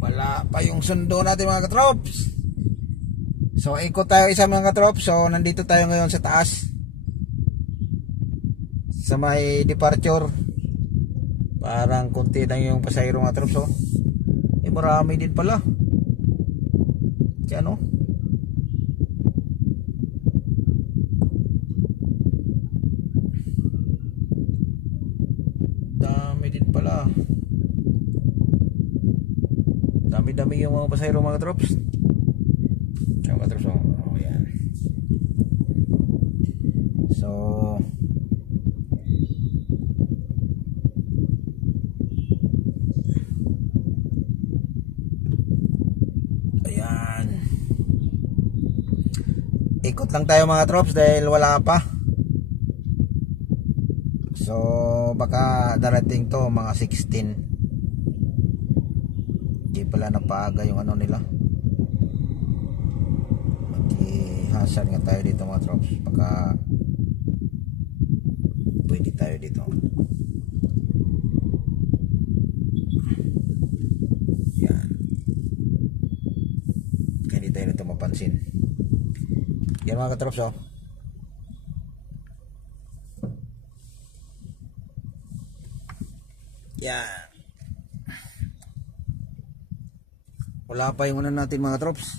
Wala pa yung sundo natin mga katrops. So ikot tayo isa mga katrops. So nandito tayo ngayon sa taas, sa may departure. Parang konti lang yung pasahero mga katrops. Marami din pala. Kaya ano, dami din pala. Dami-dami yung mga pasahero mga katrops. Mga katrops, yan. So ayan, ikot lang tayo mga katrops dahil wala pa. So baka darating to mga 16. Hindi pala napaaga yung ano nila. Mag-hasal nga tayo dito mga katrops. Baka pwede tayo dito. Yan. Kaya hindi tayo nito mapansin. Yan mga katrops Yan. Wala pa yung ano natin mga katrops.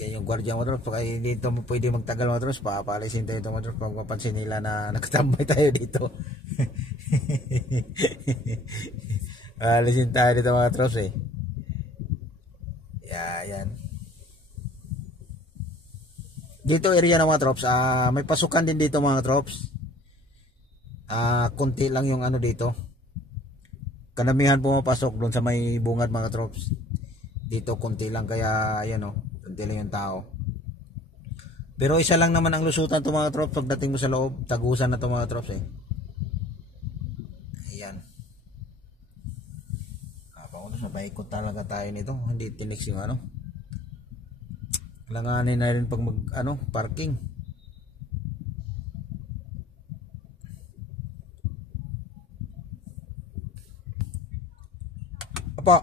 Yan yung gwardiya mga katrops. Kaya hindi ito pwede magtagal mga katrops. Papaalisin tayo ito mga katrops. Pag mapansin nila na nakatambay tayo dito. Paalisin tayo dito mga katrops yan. Dito area ng mga katrops. May pasukan din dito mga katrops. Kunti lang yung ano dito. Kanamihan pumapasok doon sa may bungad mga katrops. Dito konti lang, kaya ayan konti lang yung tao. Pero isa lang naman ang lusutan to mga katrops. Pagdating mo sa loob, tagusan na to mga katrops Ayan. Mapaikot talaga tayo nito. Hindi tinix yung ano. Langanin na rin pag mag parking. Opo.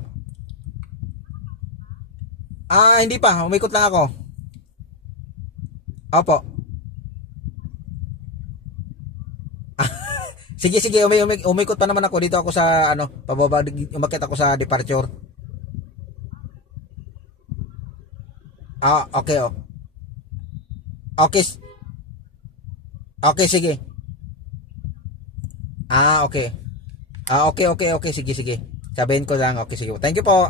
Hindi pa. Umikot lang ako. Opo. Sige, umikot pa naman ako. Dito ako sa pababa, umakyat ako sa departure. Okay Okay. Okay, sige. Okay. Okay. Sige. Sabihin ko lang. Okay, sige. Thank you po.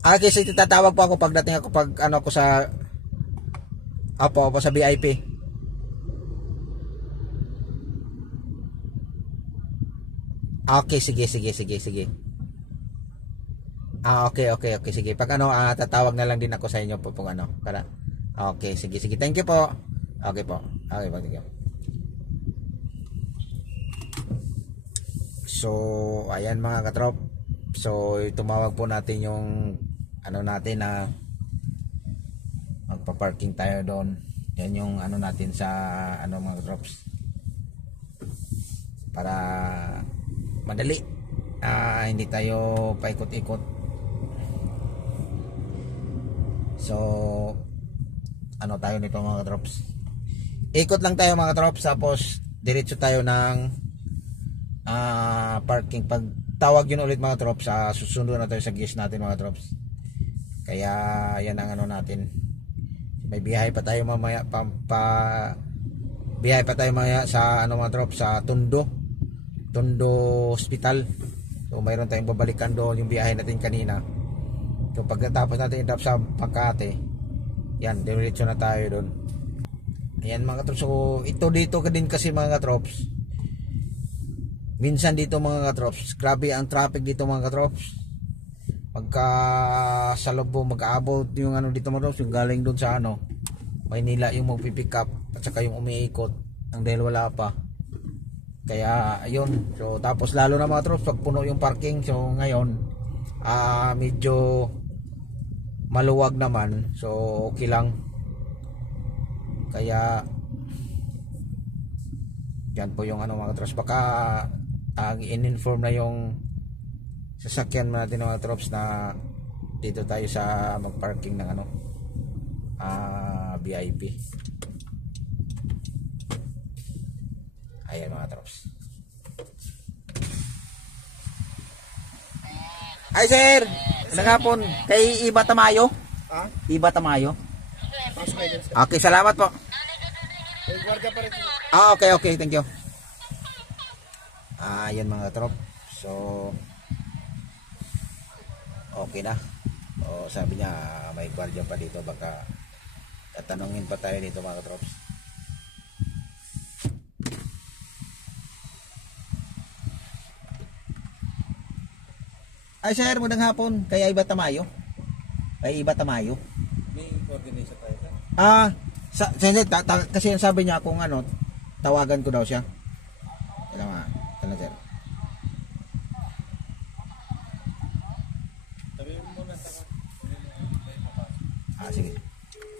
Kasi tatawag po ako pagdating ako pag ako sa Opo, sa VIP. Okay, sige. Okay, sige. Pag tatawag na lang din ako sa inyo po kung para. Okay, sige. Thank you po. Okay po. Thank you. So, ayan mga katrop. So, tumawag po natin yung natin na magpa-parking tayo doon. Yan yung natin sa mga katrops. Para madali. Hindi tayo paikot-ikot. So, tayo nito mga katrops. Ikot lang tayo mga katrops, tapos diretso tayo ng parking. Pag tawag yun ulit mga katrops, susunod na tayo sa gis natin mga katrops. Kaya yan ang natin. May biyahe pa tayo mamaya biyahe pa tayo mamaya sa mga katrops, sa Tondo Hospital. So mayroon tayong babalikan doon yung biyahe natin kanina. So pagkatapos natin i-drop sa Makati, yan, diretso na tayo doon. Ayan mga katrops. So ito dito ka din kasi mga katrops. Minsan dito mga katrops, grabe ang traffic dito mga katrops. Pagka sa Lobo mag-aabot yung dito mga katrops, yung galing doon sa Maynila, yung magpipick up at saka yung umiikot ang dahil wala pa. Kaya ayun. So tapos lalo na mga katrops pag puno yung parking. So ngayon medyo maluwag naman, so okay lang. Kaya Yan po yung ano mga katrops. Baka in-inform na yung sasakyan natin mga katrops na dito tayo sa mag-parking ng ano VIP. Ayan mga katrops. Ay sir, nagapon kay Iba Tamayo. Ha? Iba Tamayo. Mas kayo dyan, sir. Okay, salamat po. May gwardiya pa rin. Okay, thank you. Yan mga trop. So, okay na. O, sabi niya, may guardian pa dito. Baka tatanungin pa tayo dito mga trops. Ay sir, magandang hapon. Kaya Iba Tamayo. Kay Iba Tamayo. May coordination tayo, sir. Kasi sabi niya kung ano, tawagan ko daw siya. Kailangan sir. Sabi mo muna sa Sige.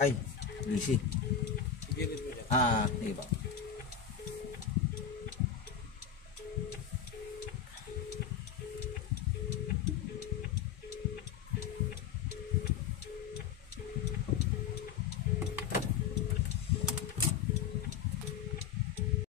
Ay, busy. Sige, mo dyan. Sige po.